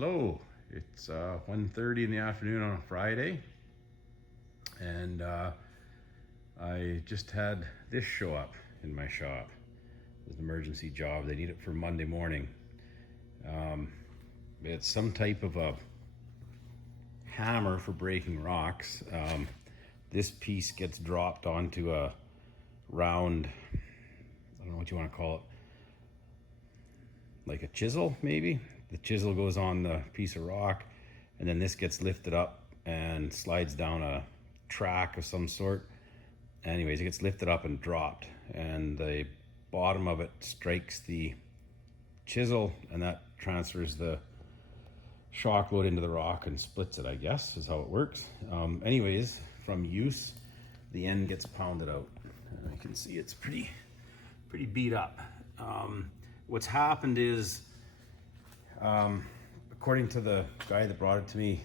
Hello, it's 1:30 in the afternoon on a Friday, and I just had this show up in my shop. It's an emergency job. They need it for Monday morning. Um, it's some type of a hammer for breaking rocks. This piece gets dropped onto a round, I don't know what you want to call it, like a chisel maybe. The chisel goes on the piece of rock, and then this gets lifted up and slides down a track of some sort. Anyways, it gets lifted up and dropped, and the bottom of it strikes the chisel, and that transfers the shock load into the rock and splits it, I guess is how it works. Anyways, from use, the end gets pounded out. And you can see it's pretty beat up. What's happened is, according to the guy that brought it to me,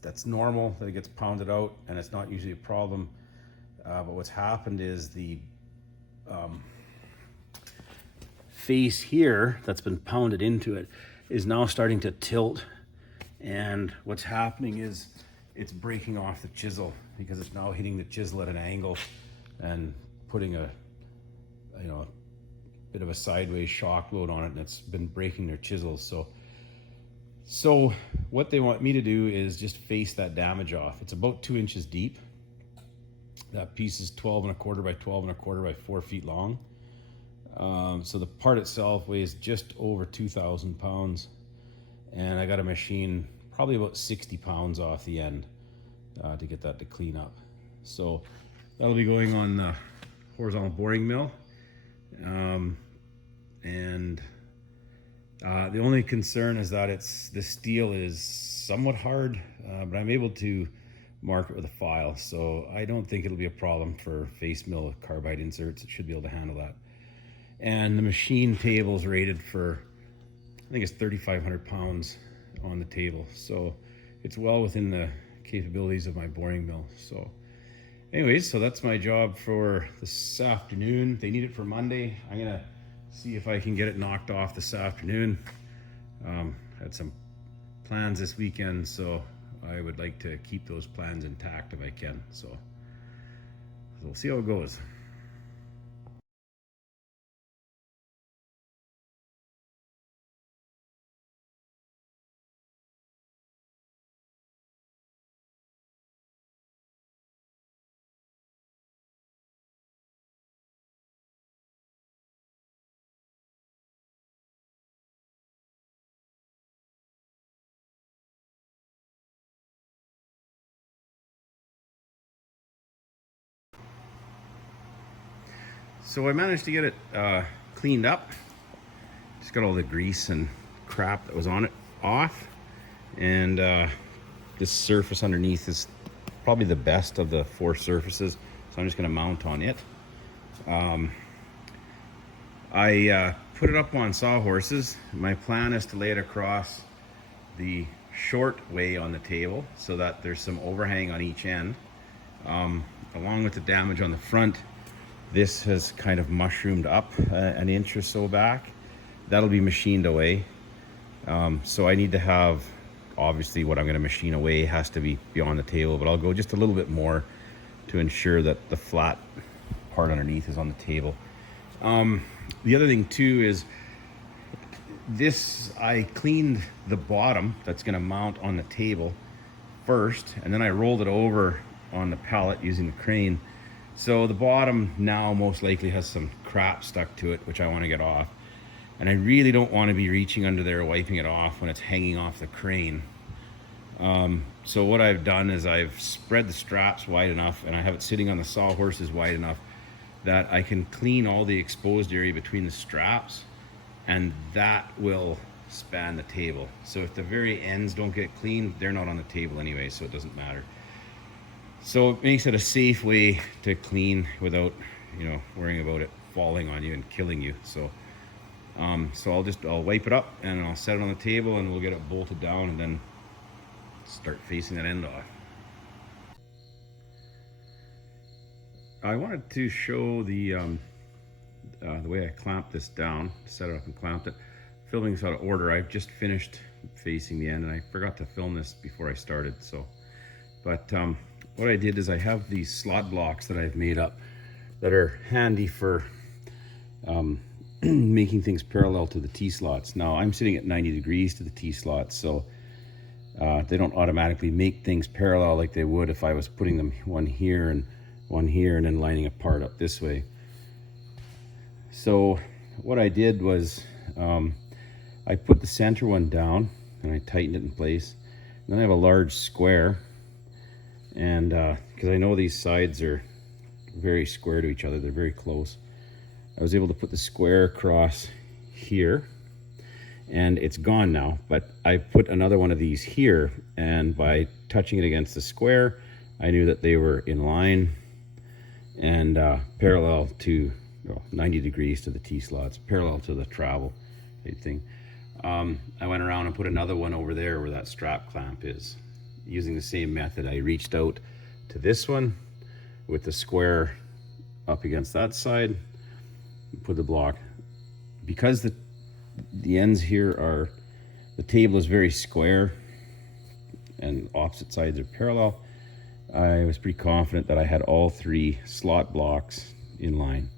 that's normal that it gets pounded out, and it's not usually a problem. But what's happened is the face here that's been pounded into it is now starting to tilt, and what's happening is it's breaking off the chisel because it's now hitting the chisel at an angle and putting a bit of a sideways shock load on it, and it's been breaking their chisels. So what they want me to do is just face that damage off. It's about 2 inches deep. That piece is 12.25 by 12.25 by 4 feet long. So the part itself weighs just over 2,000 pounds, and I got a machine probably about 60 pounds off the end to get that to clean up. So that'll be going on the horizontal boring mill. The only concern is that the steel is somewhat hard, but I'm able to mark it with a file, so I don't think it'll be a problem for face mill carbide inserts. It should be able to handle that. And the machine table is rated for, I think it's 3,500 pounds on the table, so it's well within the capabilities of my boring mill. So anyways, so that's my job for this afternoon. They need it for Monday. I'm gonna see if I can get it knocked off this afternoon. Had some plans this weekend, so I would like to keep those plans intact if I can. So we'll see how it goes. So I managed to get it cleaned up. Just got all the grease and crap that was on it off, and this surface underneath is probably the best of the 4 surfaces, so I'm just going to mount on it. I put it up on sawhorses. My plan is to lay it across the short way on the table so that there's some overhang on each end. Along with the damage on the front, this has kind of mushroomed up an inch or so back. That'll be machined away. So I need to have, obviously what I'm going to machine away has to be beyond the table, but I'll go just a little bit more to ensure that the flat part underneath is on the table. The other thing too is this, I cleaned the bottom that's going to mount on the table first, and then I rolled it over on the pallet using the crane. So the bottom now most likely has some crap stuck to it, which I want to get off. And I really don't want to be reaching under there wiping it off when it's hanging off the crane. So what I've done is I've spread the straps wide enough, and I have it sitting on the sawhorses wide enough that I can clean all the exposed area between the straps, and that will span the table. So if the very ends don't get cleaned, they're not on the table anyway, so it doesn't matter. So it makes it a safe way to clean without, worrying about it falling on you and killing you. So I'll wipe it up and I'll set it on the table, and we'll get it bolted down and then start facing that end off. I wanted to show the way I clamped this down, set it up and clamped it. filming this out of order. I've just finished facing the end, and I forgot to film this before I started. So, but what I did is I have these slot blocks that I've made up that are handy for making things parallel to the T-slots. Now I'm sitting at 90 degrees to the T-slots, so they don't automatically make things parallel like they would if I was putting them one here and then lining a part up this way. So what I did was I put the center one down and I tightened it in place. And then I have a large square, and because I know these sides are very square to each other, they're very close, I was able to put the square across here, and it's gone now, but I put another one of these here, and by touching it against the square, I knew that they were in line and parallel to 90 degrees to the T-slots, parallel to the travel thing. I went around and put another one over there where that strap clamp is. Using the same method, I reached out to this one with the square up against that side, put the block. Because the ends here are, the table is very square and opposite sides are parallel, I was pretty confident that I had all three slot blocks in line.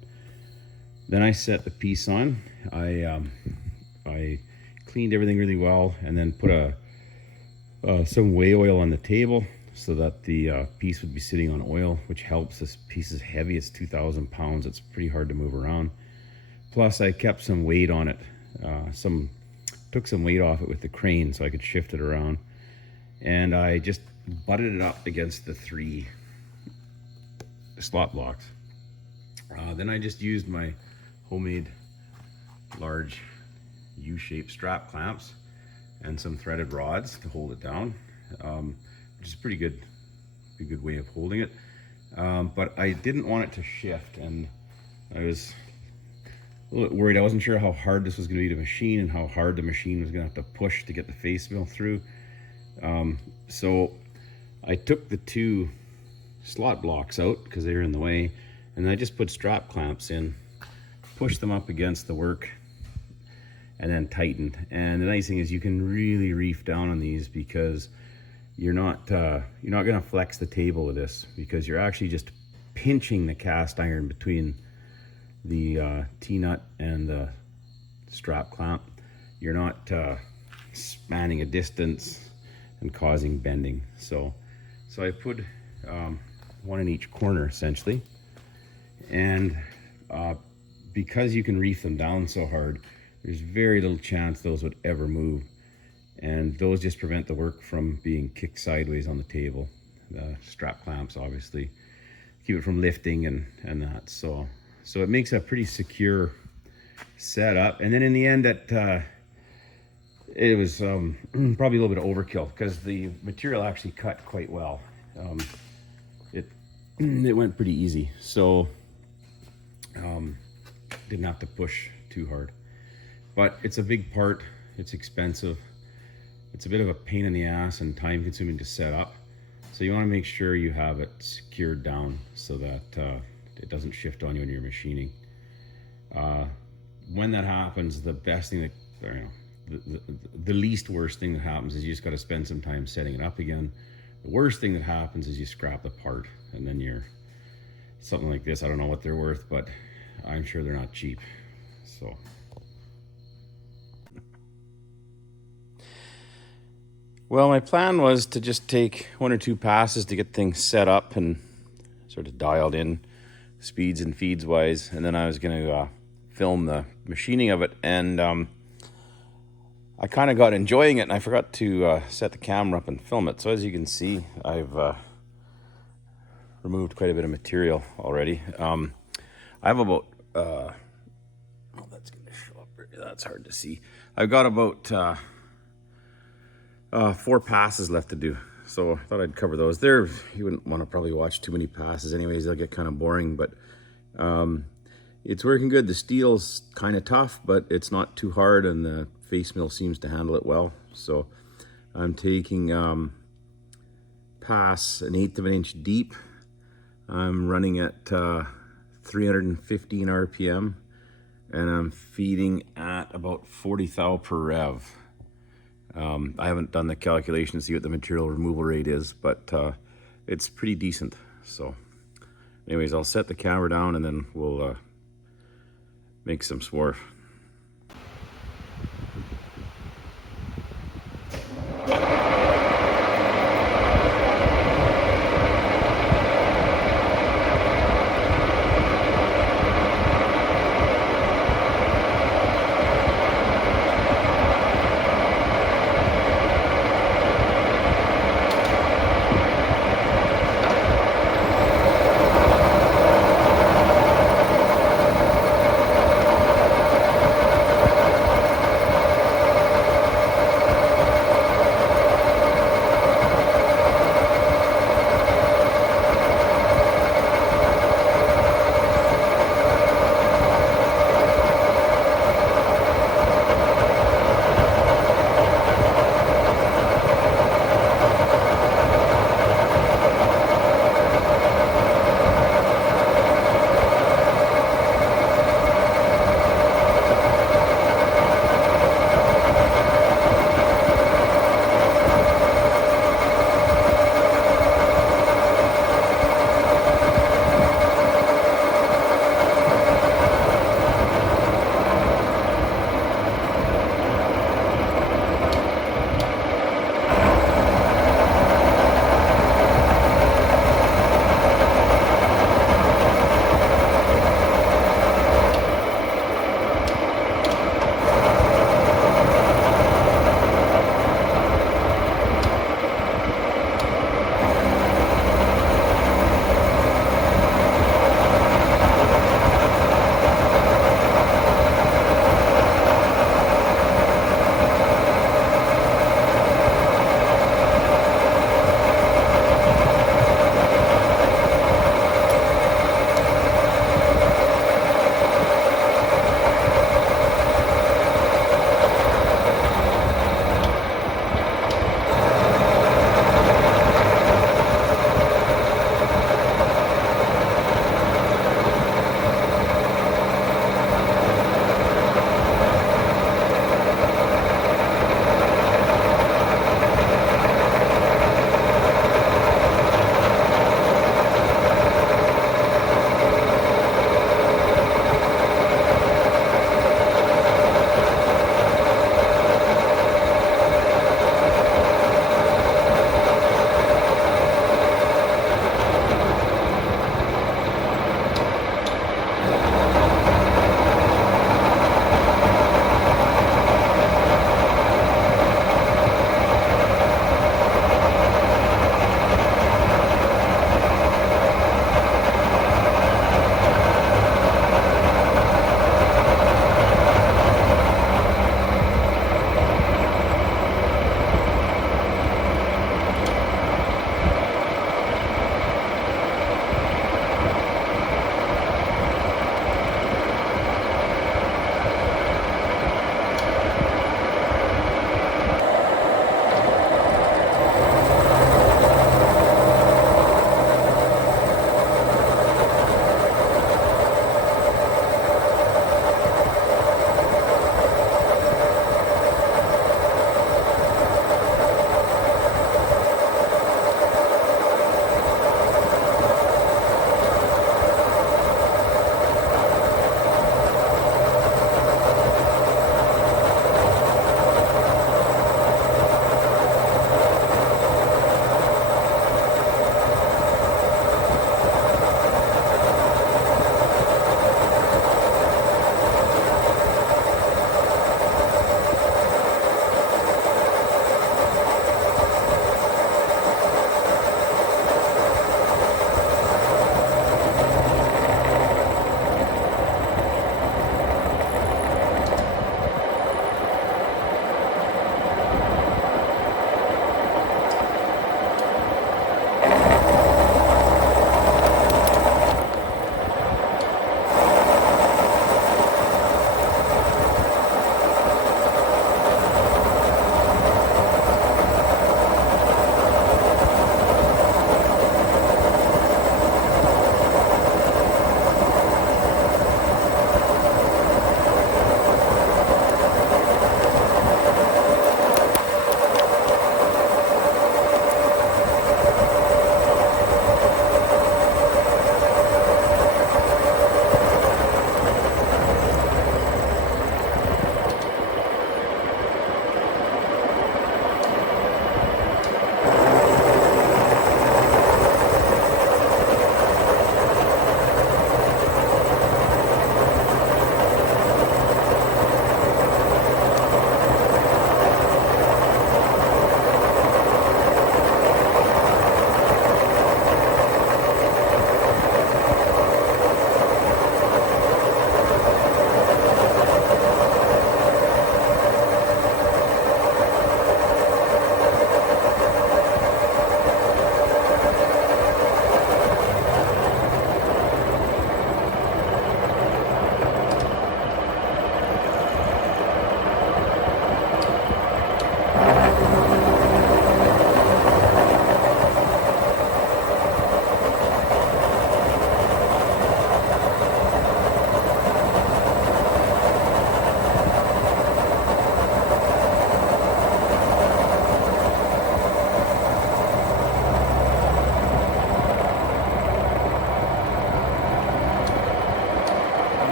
Then I set the piece on. I cleaned everything really well, and then put some whey oil on the table so that the piece would be sitting on oil, which helps. This piece is heavy, it's 2,000 pounds, it's pretty hard to move around. Plus I kept some weight on it, took some weight off it with the crane so I could shift it around, and I just butted it up against the three slot blocks. Then I just used my homemade large U-shaped strap clamps and some threaded rods to hold it down, which is a pretty good way of holding it. But I didn't want it to shift, and I was a little bit worried. I wasn't sure how hard this was going to be to machine and how hard the machine was going to have to push to get the face mill through. So I took the two slot blocks out because they were in the way, and I just put strap clamps in, pushed them up against the work, and then tightened. And the nice thing is you can really reef down on these because you're not going to flex the table with this, because you're actually just pinching the cast iron between the T-nut and the strap clamp. You're not spanning a distance and causing bending. So I put one in each corner essentially, and because you can reef them down so hard, there's very little chance those would ever move, and those just prevent the work from being kicked sideways on the table. The strap clamps obviously keep it from lifting and that. So it makes a pretty secure setup. And then in the end, that it was probably a little bit of overkill because the material actually cut quite well. It went pretty easy, so didn't have to push too hard. But it's a big part, it's expensive, it's a bit of a pain in the ass and time consuming to set up. So you want to make sure you have it secured down so that it doesn't shift on you when you're machining. When that happens, the best thing the least worst thing that happens is you just got to spend some time setting it up again. The worst thing that happens is you scrap the part, and then you're something like this. I don't know what they're worth, but I'm sure they're not cheap. So well, my plan was to just take one or two passes to get things set up and sort of dialed in speeds and feeds wise, and then I was going to film the machining of it. And I kind of got enjoying it, and I forgot to set the camera up and film it. So as you can see, I've removed quite a bit of material already. I have about that's going to show up. That's hard to see. I've got about 4 passes left to do, so I thought I'd cover those. There, you wouldn't want to probably watch too many passes anyways, they'll get kind of boring, but it's working good. The steel's kind of tough, but it's not too hard, and the face mill seems to handle it well. So I'm taking pass 1/8 of an inch deep. I'm running at 315 RPM, and I'm feeding at about 40 thou per rev. I haven't done the calculation to see what the material removal rate is, but it's pretty decent. So anyways, I'll set the camera down and then we'll make some swarf.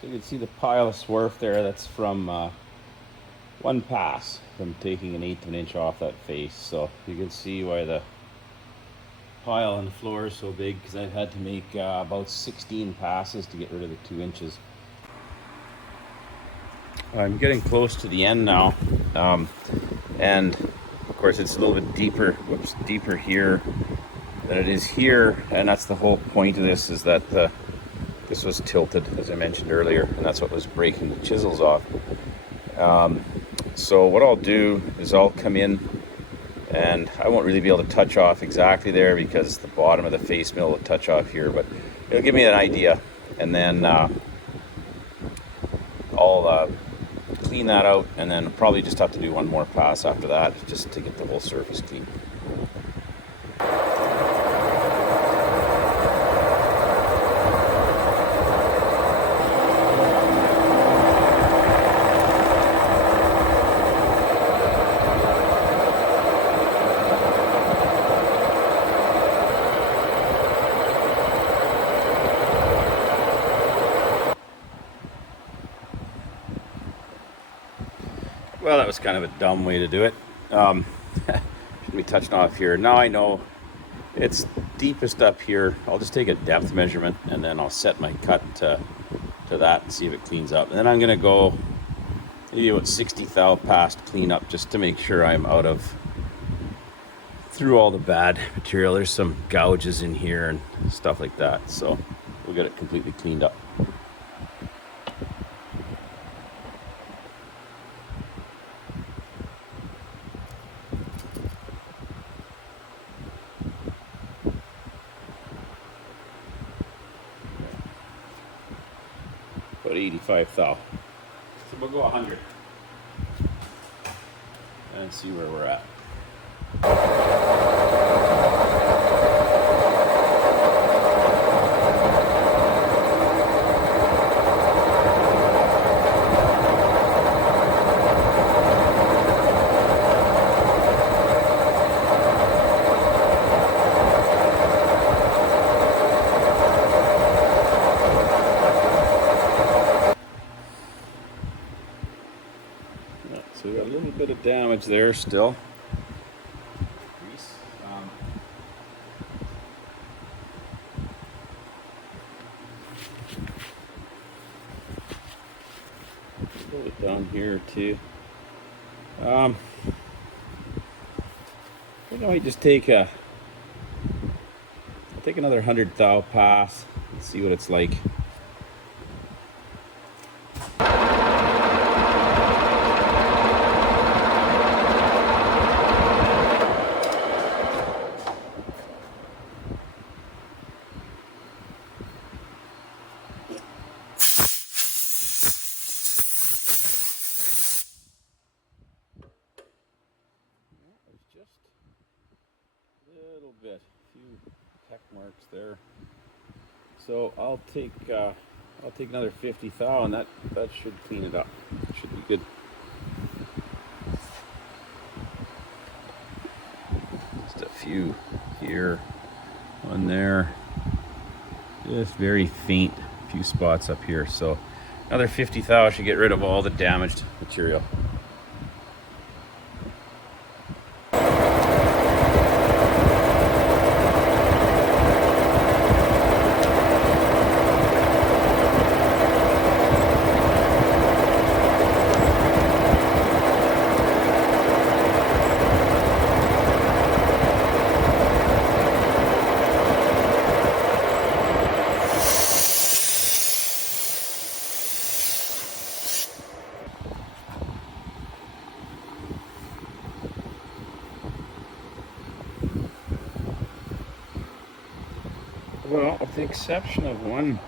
So you can see the pile of swarf there. That's from one pass from taking 1/8 of an inch off that face. So you can see why the pile on the floor is so big, because I've had to make about 16 passes to get rid of the 2 inches. I'm getting close to the end now, and of course it's a little bit deeper, deeper here than it is here, and that's the whole point of this, is that this was tilted, as I mentioned earlier, and that's what was breaking the chisels off. So what I'll do is I'll come in, and I won't really be able to touch off exactly there because the bottom of the face mill will touch off here, but it'll give me an idea, and then I'll clean that out, and then probably just have to do one more pass after that just to get the whole surface clean. Well, that was kind of a dumb way to do it. Shouldn't be touching off here. Now I know it's deepest up here. I'll just take a depth measurement, and then I'll set my cut to that and see if it cleans up. And then I'm gonna go maybe about 60 thou past clean up, just to make sure I'm through all the bad material. There's some gouges in here and stuff like that, so we'll get it completely cleaned up. About 85 thou. So we'll go 100 and see where we're at. So we got a little bit of damage there still. A little bit down here too. I might just take another 100 thou pass and see what it's like. Little bit, a few peck marks there. So I'll take another 50 thou, and that should clean it up. It should be good. Just a few here, one there. Just very faint, few spots up here. So another 50 thou should get rid of all the damaged material. Well, with the exception of one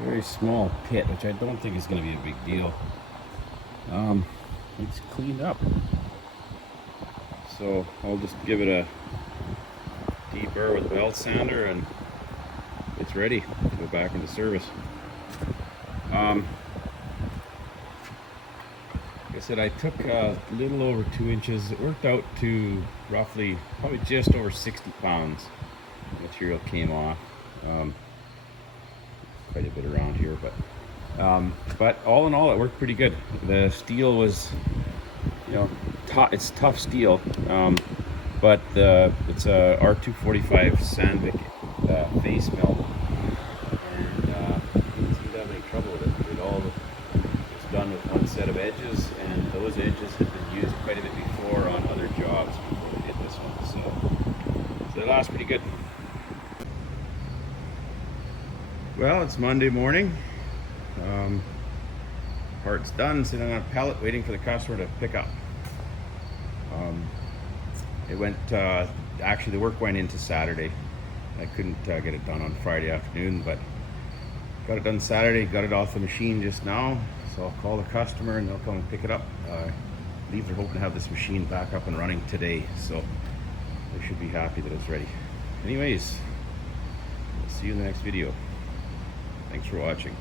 very small pit, which I don't think is going to be a big deal, it's cleaned up. So I'll just give it a deep air with a belt sander, and it's ready to go back into service. Like I said, I took a little over 2 inches. It worked out to roughly, probably just over 60 pounds. Material came off. Quite a bit around here, but But all in all, it worked pretty good. The steel was, you know, it's tough steel, but it's a R245 Sandvik face mill, and didn't seem to have any trouble with it. It's done with one set of edges, and those edges had been used quite a bit before on other jobs before we did this one, so they last pretty good. Well, it's Monday morning. Part's done, sitting on a pallet waiting for the customer to pick up. It went, actually the work went into Saturday. I couldn't get it done on Friday afternoon, but got it done Saturday, got it off the machine just now. So I'll call the customer and they'll come and pick it up. I believe they're hoping to have this machine back up and running today, so they should be happy that it's ready. Anyways, see you in the next video. Thanks for watching.